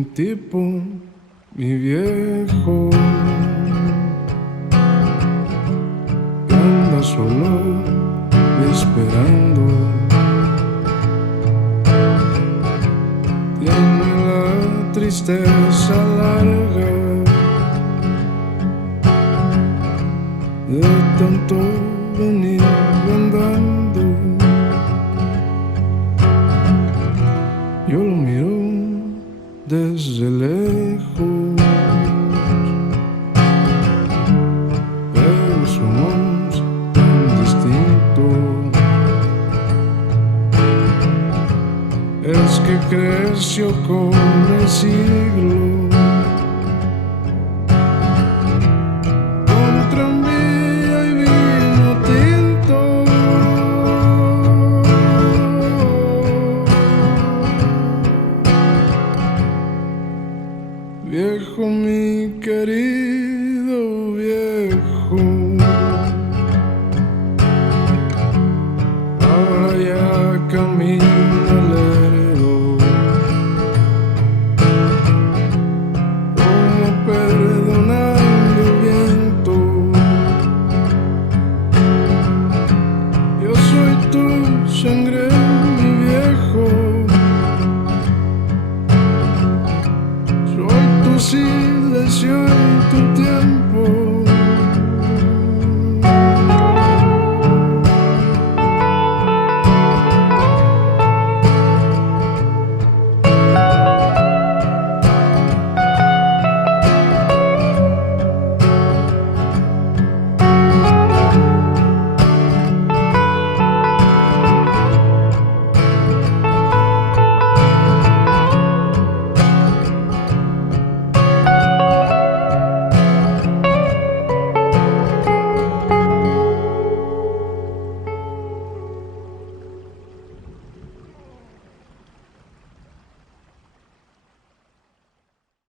un tipo, mi viejo, que anda solo esperando. Tiene la tristeza larga de tanto venir andando. Yo lo miro desde lejos, pero somos tan distintos. Es que creció con el siglo, con tranvía y vino tinto. Viejo, mi querido viejo, ahora ya camina lerdo, como perdonando el viento. Yo soy tu sangre, mi viejo, silencio y tu tiempo.